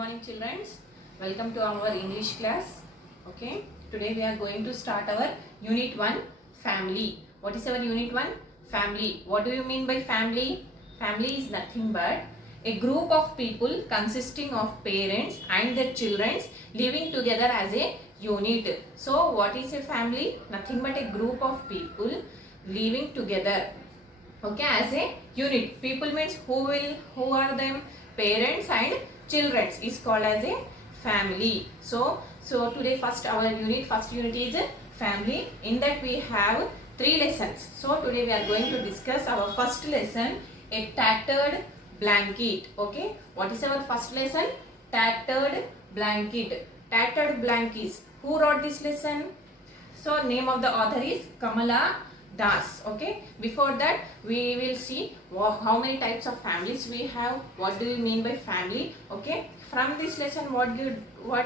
morning children. Welcome to our English class. Okay. Today we are going to start our unit 1 family. What is our unit 1? Family. What do you mean by family? Family is nothing but a group of people consisting of parents and their children living together as a unit. So what is a family? Nothing but a group of people living together, okay, as a unit. People means who are them? Parents and children is called as a family. So today first unit is family. In that we have 3 lessons. So today we are going to discuss our first lesson, a tattered blanket. Okay, what is our first lesson? Tattered blanket. Tattered blankets. Who wrote this lesson? So name of the author is Kamala Das. Okay, before that we will see how many types of families we have, what do you mean by family. Okay, from this lesson what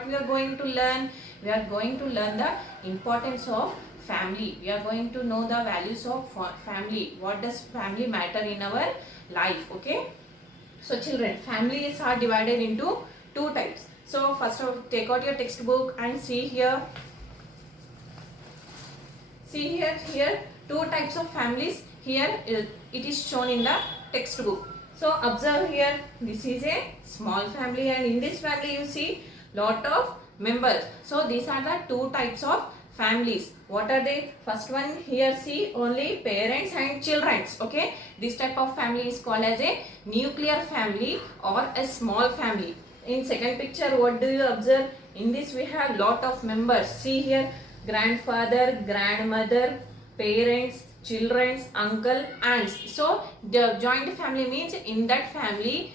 we are going to learn? We are going to learn the importance of family. We are going to know the values of family. What does family matter in our life? Okay, so children, families are divided into 2 types. So first of all, take out your textbook and see here. See here 2 types of families. Here it is shown in the textbook. So observe here, this is a small family and in this family you see lot of members. So these are the 2 types of families. What are they? First one, here see only parents and children. Okay, this type of family is called as a nuclear family or a small family. In second picture, what do you observe? In this we have lot of members. See here, grandfather, grandmother, parents, children, uncle, aunts. So the joint family means in that family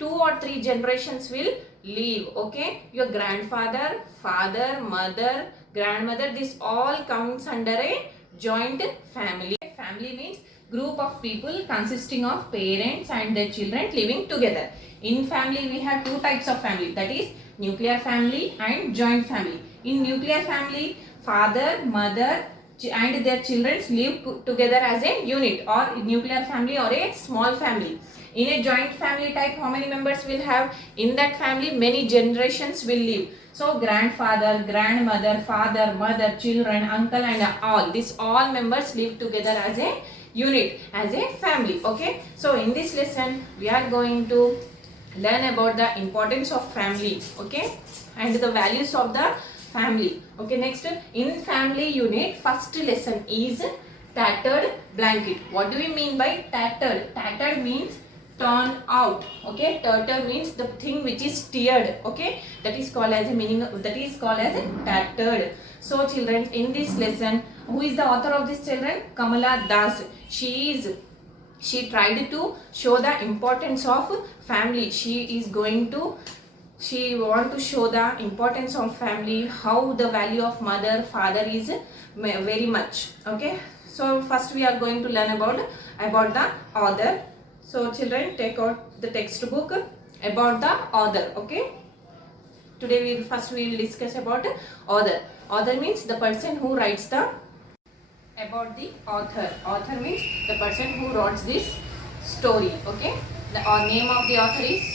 2 or 3 generations will live. Okay, your grandfather, father, mother, grandmother, this all comes under a joint family. Family means group of people consisting of parents and their children living together. In family we have 2 types of family, that is nuclear family and joint family. In nuclear family, father, mother and their children live together as a unit, or nuclear family or a small family. In a joint family type, how many members will have? In that family many generations will live. So grandfather, grandmother, father, mother, children, uncle and all, these all members live together as a unit, as a family. Okay, so in this lesson we are going to learn about the importance of family, okay, and the values of the family. Okay, next in family unit, first lesson is tattered blanket. What do we mean by tattered? Tattered means torn out. Okay, tattered means the thing which is teared. Okay, that is called as a meaning, that is called as a tattered. So children, in this lesson, who is the author of this children? Kamala Das. She tried to show the importance of family. She want to show the importance of family, how the value of mother, father is very much. Okay, so first we are going to learn about the author. So children, take out the textbook about the author. Okay, today we will discuss about author. Author means the person who writes the about the author. Author means the person who wrote this story. Okay, the name of the author is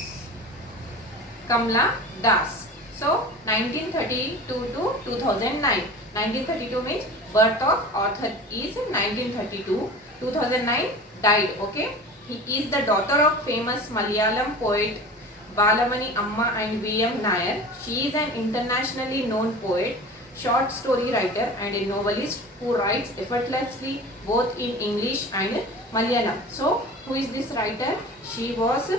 Kamala Das. So 1932 to 2009. 1932 means birth of author is 1932. 2009 died. Okay, he is the daughter of famous Malayalam poet Balamani Amma and V.M. Nair. She is an internationally known poet, short story writer and a novelist who writes effortlessly both in English and Malayalam. So who is this writer? She was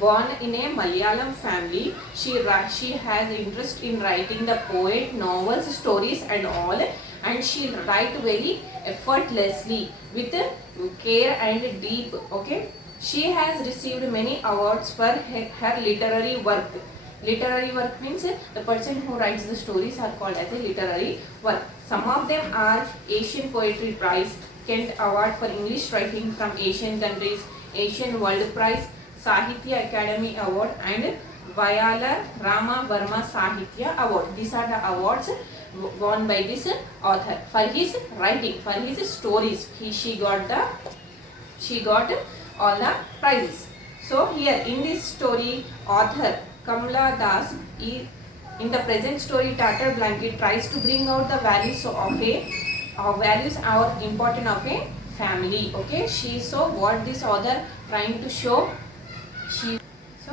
born in a Malayalam family. She has interest in writing the poet, novels, stories and all, and she write very effortlessly with care and deep. Okay, she has received many awards for her literary work. Literary work means the person who writes the stories are called as a literary work. Some of them are Asian Poetry Prize, Kent Award for English Writing from Asian countries, Asian World Prize, Sahitya Academy Award and Vayala Rama Verma Sahitya Award. These are the awards won by this author for his writing, for his stories. She got all the prizes. So here in this story, author Kamala Das is, in the present story, Tattered Blanket tries to bring out the values of values are important of a family. Okay, so what this author trying to show, so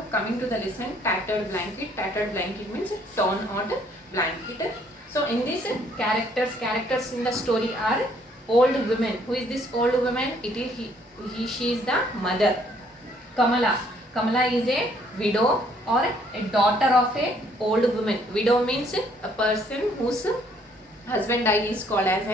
coming to the lesson, tattered blanket means torn out blanket. So in this characters in the story are old women. Who is this old woman? It is she is the mother. Kamala is a widow or a daughter of a old woman. Widow means a person whose husband died is called as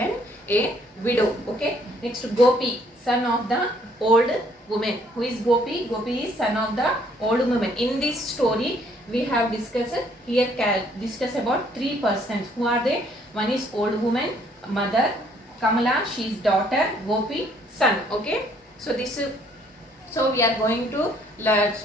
a widow. Okay. Next, Gopi, son of the old woman. Who is Gopi? Gopi is son of the old woman. In this story, we have discussed about three persons. Who are they? One is old woman, mother. Kamala, she is daughter. Gopi, son. Okay. So we are going to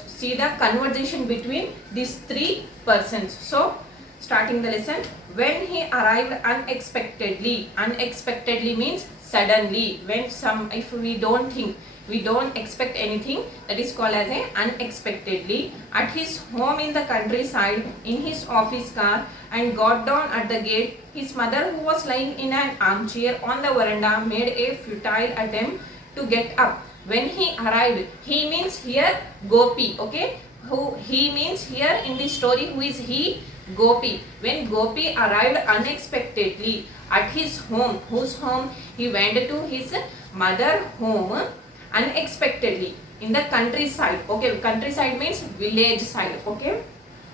see the conversation between these three persons. So starting the lesson, when he arrived unexpectedly. Unexpectedly means suddenly. When if we don't think, we don't expect anything, that is called as a unexpectedly. At his home in the countryside, in his office car, and got down at the gate, his mother, who was lying in an armchair on the veranda, made a futile attempt to get up. When he arrived, he means here Gopi. Okay, who he means here in this story, who is he? Gopi. When Gopi arrived unexpectedly at his home, whose home? He went to his mother home unexpectedly in the countryside. Okay, countryside means village side. Okay,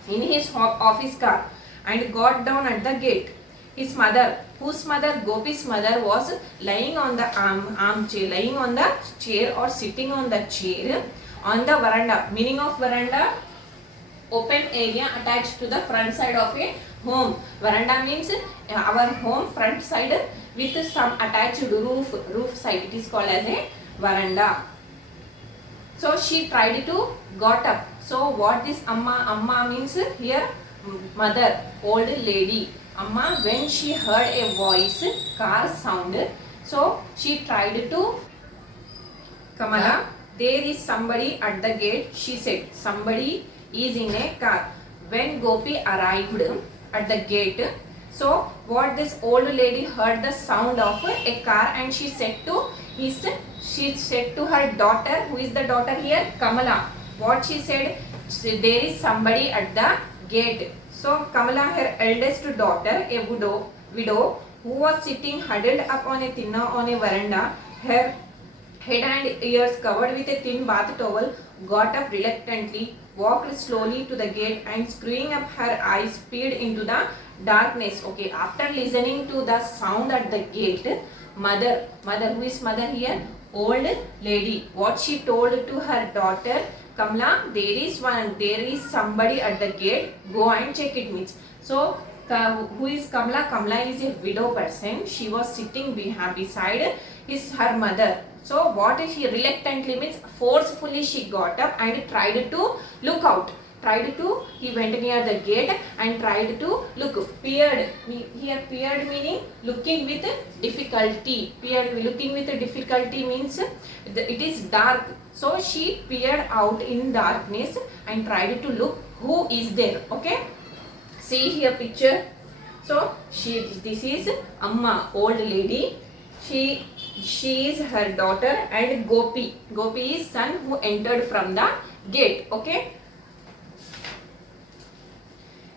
in his office car, and got down at the gate. His mother, whose mother? Gopi's mother was lying on the armchair, lying on the chair or sitting on the chair on the veranda. Meaning of veranda, open area attached to the front side of a home. Veranda means our home front side with some attached roof side. It is called as a veranda. So she tried to got up. So what this amma means here? Mother, old lady. Amma, when she heard a voice, car sound, so she tried to, Kamala, there is somebody at the gate, she said. Somebody is in a car. When Gopi arrived at the gate, so what this old lady heard the sound of a car, and she said to her daughter. Who is the daughter here? Kamala. What she said? There is somebody at the gate. So Kamala, her eldest daughter, a widow, who was sitting huddled up on a veranda, her head and ears covered with a thin bath towel, got up reluctantly, walked slowly to the gate, and screwing up her eyes, peered into the darkness. Okay, after listening to the sound at the gate, mother, who is mother here? Old lady. What she told to her daughter, Kamala, there is somebody at the gate, go and check it means. So who is Kamala? Kamala is a widow person. She was sitting beside her mother. So what is she? Reluctantly means forcefully she got up and tried to look out. He went near the gate and tried to look. Peered. Here peered meaning looking with difficulty. Looking with difficulty means it is dark. So she peered out in darkness and tried to look who is there. Okay. See here picture. So this is Amma, old lady. She is her daughter, and Gopi. Gopi is son who entered from the gate. Okay.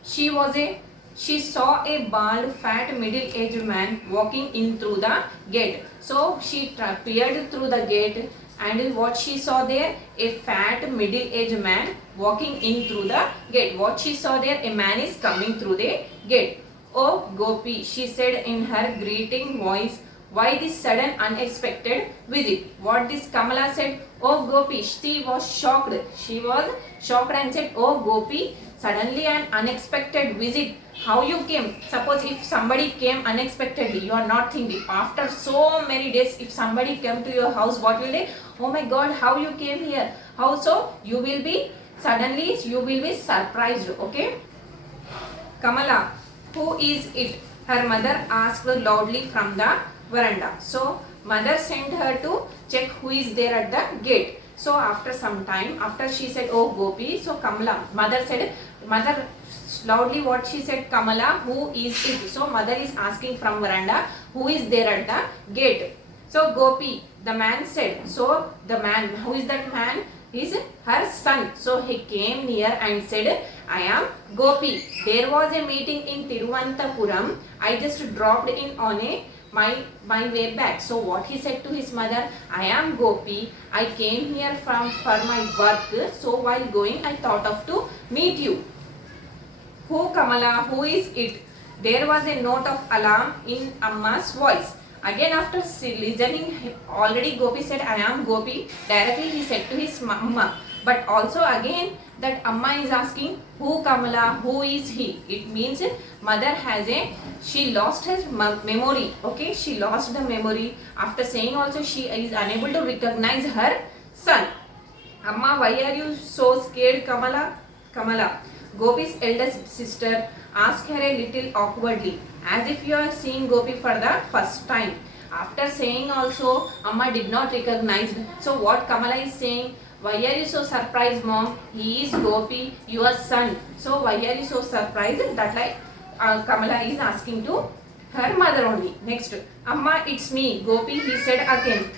She saw a bald, fat, middle-aged man walking in through the gate. So she peered through the gate, and what she saw there? A fat, middle-aged man walking in through the gate. What she saw there? A man is coming through the gate. Oh Gopi, she said in her greeting voice, why this sudden unexpected visit? What this Kamala said? Oh Gopi, she was shocked. She was shocked and said, oh Gopi, suddenly an unexpected visit. How you came? Suppose if somebody came unexpectedly, you are not thinking. After so many days, if somebody came to your house, what will they? Oh my God, how you came here? How so? You will be surprised. Okay. Kamala, who is it? Her mother asked loudly from the veranda. So mother sent her to check who is there at the gate. So after some time, after she said, oh Gopi, so Kamala, mother said, Mother loudly what she said, Kamala, who is it? So mother is asking from veranda, who is there at the gate? So Gopi, the man said. So the man, who is that man? Is her son. So he came near and said, I am Gopi. There was a meeting in Tiruvananthapuram. I just dropped in on my way back. So what he said to his mother, I am Gopi. I came here for my work. So while going, I thought of to meet you. Who Kamala? Who is it? There was a note of alarm in Amma's voice. Again after listening, already Gopi said, I am Gopi. Directly he said to his Amma. But also again that Amma is asking, who Kamala? Who is he? It means mother she lost her memory. Okay, she lost the memory. After saying also she is unable to recognize her son. Amma, why are you so scared, Kamala? Kamala. Gopi's eldest sister asked her a little awkwardly, as if you are seeing Gopi for the first time. After saying also, Amma did not recognize. So what Kamala is saying, why are you so surprised, mom? He is Gopi, your son. So why are you so surprised? That like Kamala is asking to her mother only. Next, Amma, it's me, Gopi, he said again.